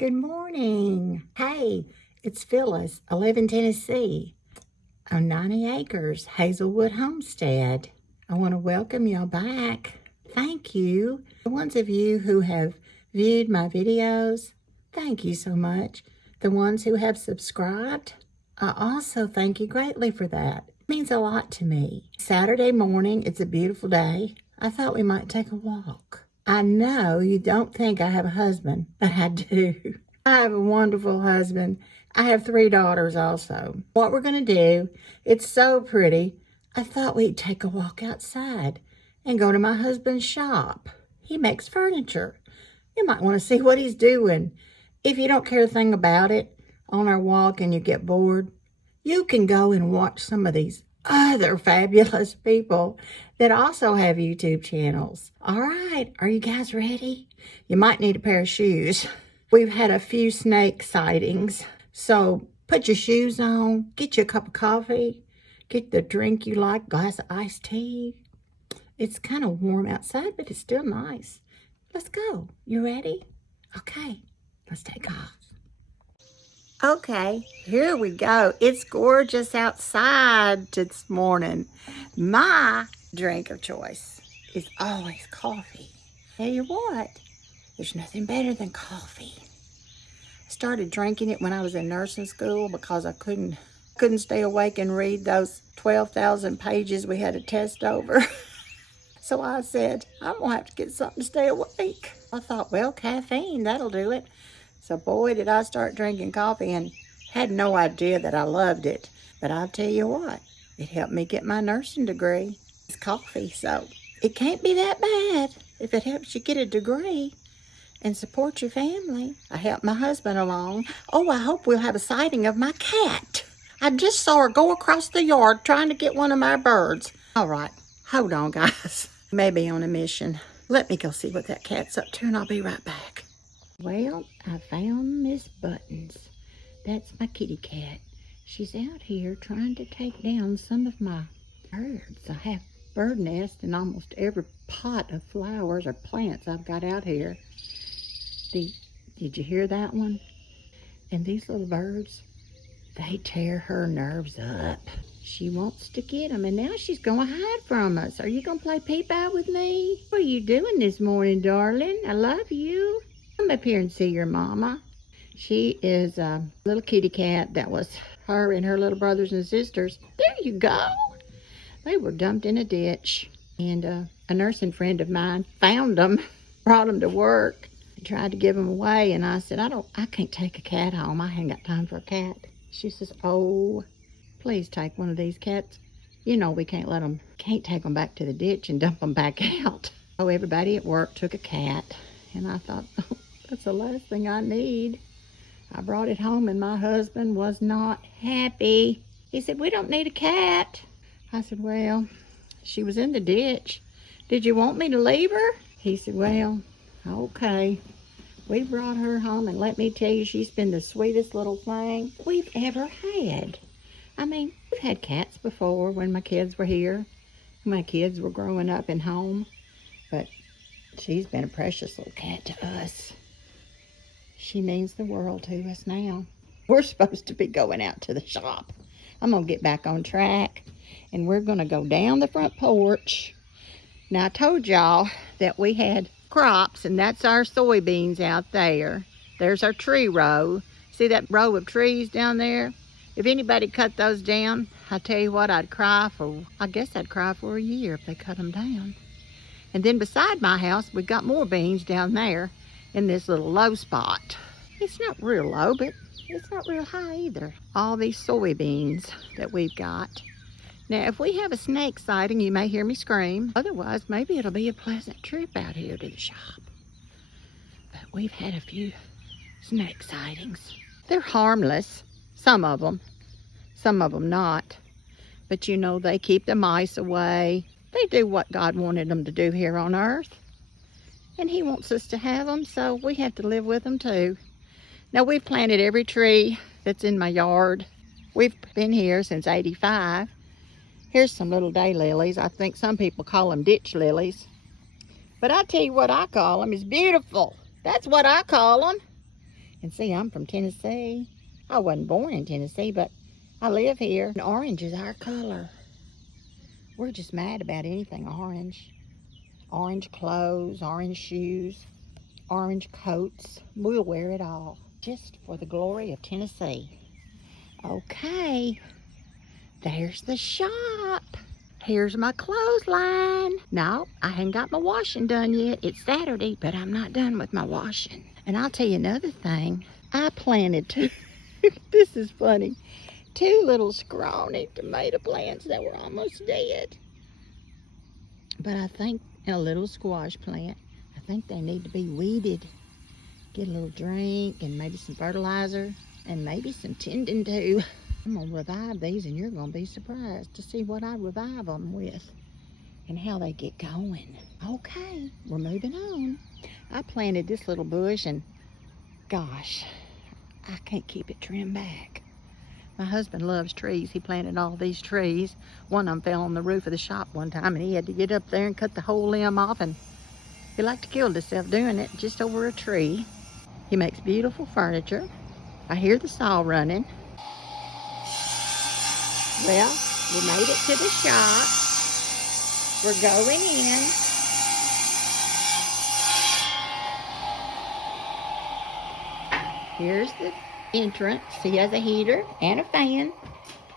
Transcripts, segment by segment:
Good morning. Hey, it's Phyllis, 11 Tennessee, on 90 acres, Hazlewood Homestead. I want to welcome y'all back. Thank you. The ones of you who have viewed my videos, thank you so much. The ones who have subscribed, I also thank you greatly for that. It means a lot to me. Saturday morning, it's a beautiful day. I thought we might take a walk. I know you don't think I have a husband, but I do. I have a wonderful husband. I have 3 daughters also. What we're going to do, it's so pretty. I thought we'd take a walk outside and go to my husband's shop. He makes furniture. You might want to see what he's doing. If you don't care a thing about it, on our walk and you get bored, you can go and watch some of these other fabulous people that also have YouTube channels. All right, are you guys ready? You might need a pair of shoes. We've had a few snake sightings, so put your shoes on, get you a cup of coffee, get the drink you like, glass of iced tea. It's kind of warm outside, but it's still nice. Let's go. You ready? Okay, let's take off. Okay, here we go. It's gorgeous outside this morning. My drink of choice is always coffee. Tell you what, there's nothing better than coffee. I started drinking it when I was in nursing school because I couldn't stay awake and read those 12,000 pages we had to test over. So I said, I'm gonna have to get something to stay awake. I thought, well, caffeine, that'll do it. So boy, did I start drinking coffee and had no idea that I loved it. But I'll tell you what, it helped me get my nursing degree. It's coffee, so it can't be that bad if it helps you get a degree and support your family. I helped my husband along. Oh, I hope we'll have a sighting of my cat. I just saw her go across the yard trying to get one of my birds. All right, hold on, guys. Maybe on a mission. Let me go see what that cat's up to and I'll be right back. Well, I found Miss Buttons. That's my kitty cat. She's out here trying to take down some of my birds. I have bird nests in almost every pot of flowers or plants I've got out here. Did you hear that one? And these little birds, they tear her nerves up. She wants to get them, and now she's going to hide from us. Are you going to play peep-out with me? What are you doing this morning, darling? I love you. Come up here and see your mama. She is a little kitty cat that was her and her little brothers and sisters. There you go. They were dumped in a ditch. And a nursing friend of mine found them, brought them to work, and tried to give them away. And I said, I can't take a cat home. I ain't got time for a cat. She says, oh, please take one of these cats. You know we can't take them back to the ditch and dump them back out. So everybody at work took a cat. And I thought, oh, that's the last thing I need. I brought it home and my husband was not happy. He said, we don't need a cat. I said, well, she was in the ditch. Did you want me to leave her? He said, well, okay. We brought her home and let me tell you, she's been the sweetest little thing we've ever had. I mean, we've had cats before when my kids were here. My kids were growing up in home. But she's been a precious little cat to us. She means the world to us now. We're supposed to be going out to the shop. I'm going to get back on track, and we're going to go down the front porch. Now, I told y'all that we had crops, and that's our soybeans out there. There's our tree row. See that row of trees down there? If anybody cut those down, I tell you what, I guess I'd cry for a year if they cut them down. And then beside my house, we got more beans down there in this little low spot. It's not real low, but it's not real high either. All these soybeans that we've got. Now, if we have a snake sighting, you may hear me scream. Otherwise, maybe it'll be a pleasant trip out here to the shop. But we've had a few snake sightings. They're harmless, some of them not. But you know, they keep the mice away. They do what God wanted them to do here on earth. And he wants us to have them, so we have to live with them too. Now, we've planted every tree that's in my yard. We've been here since '85. Here's some little daylilies. I think some people call them ditch lilies. But I tell you what I call them is beautiful. That's what I call them. And see, I'm from Tennessee. I wasn't born in Tennessee, but I live here. And orange is our color. We're just mad about anything orange. Orange clothes, orange shoes, orange coats. We'll wear it all just for the glory of Tennessee. Okay, there's the shop. Here's my clothesline. No, I haven't got my washing done yet. It's Saturday, but I'm not done with my washing. And I'll tell you another thing. I planted two, this is funny, two little scrawny tomato plants that were almost dead. But I think, and a little squash plant, I think they need to be weeded. Get a little drink and maybe some fertilizer and maybe some tending too. I'm gonna revive these and you're gonna be surprised to see what I revive them with and how they get going. Okay, we're moving on. I planted this little bush and gosh, I can't keep it trimmed back. My husband loves trees. He planted all these trees. One of them fell on the roof of the shop one time and he had to get up there and cut the whole limb off, and he liked to kill himself doing it just over a tree. He makes beautiful furniture. I hear the saw running. Well, we made it to the shop. We're going in. Here's the entrance. He has a heater and a fan.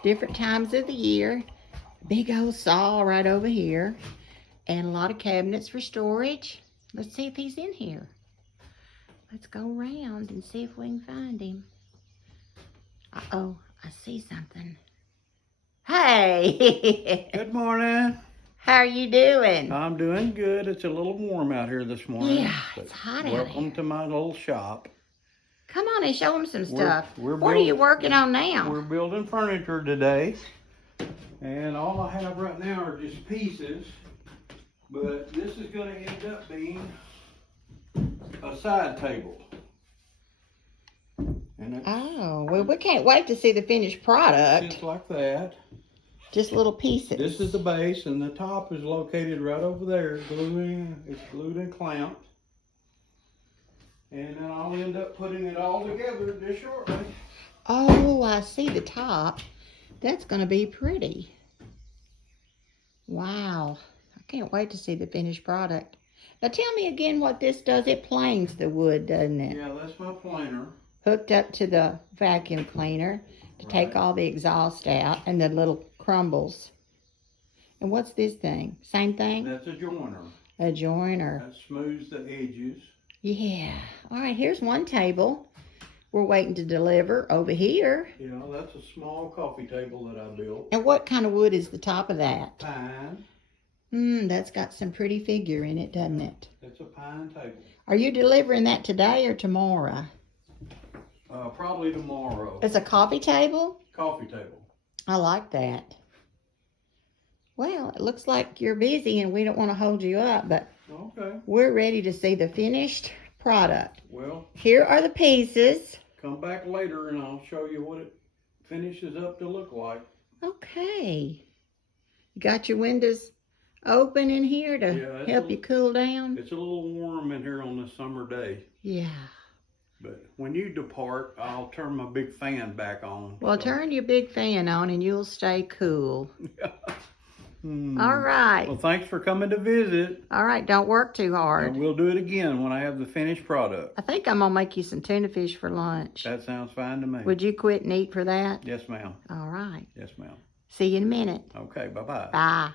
Different times of the year. Big old saw right over here. And a lot of cabinets for storage. Let's see if he's in here. Let's go around and see if we can find him. Uh-oh, I see something. Hey! Good morning. How are you doing? I'm doing good. It's a little warm out here this morning. Yeah, it's hot out here. Welcome to my little shop. Come on and show them some stuff. We're what are you working on now? We're building furniture today. And all I have right now are just pieces. But this is going to end up being a side table. And oh, well, we can't wait to see the finished product. Just like that. Just little pieces. This is the base, and the top is located right over there. It's glued and clamped. And then I'll end up putting it all together just shortly. Oh, I see the top. That's going to be pretty. Wow. I can't wait to see the finished product. Now tell me again what this does. It planes the wood, doesn't it? Yeah, that's my planer. Hooked up to the vacuum cleaner to take all the exhaust out and the little crumbles. And what's this thing? Same thing? That's a joiner. A joiner. That smooths the edges. Yeah. All right, here's one table. We're waiting to deliver over here. Yeah, that's a small coffee table that I built. And what kind of wood is the top of that? Pine. That's got some pretty figure in it, doesn't it? It's a pine table. Are you delivering that today or tomorrow? Probably tomorrow. It's a coffee table? Coffee table. I like that. Well, it looks like you're busy and we don't want to hold you up, but okay, we're ready to see the finished product. Well, here are the pieces. Come back later and I'll show you what it finishes up to look like. Okay. You got your windows open in here to help you cool down? It's a little warm in here on this summer day. Yeah. But when you depart, I'll turn my big fan back on. Well, turn your big fan on and you'll stay cool. All right. Well, thanks for coming to visit. All right, don't work too hard. And we'll do it again when I have the finished product. I think I'm going to make you some tuna fish for lunch. That sounds fine to me. Would you quit and eat for that? Yes, ma'am. All right. Yes, ma'am. See you in a minute. Okay, bye-bye. Bye.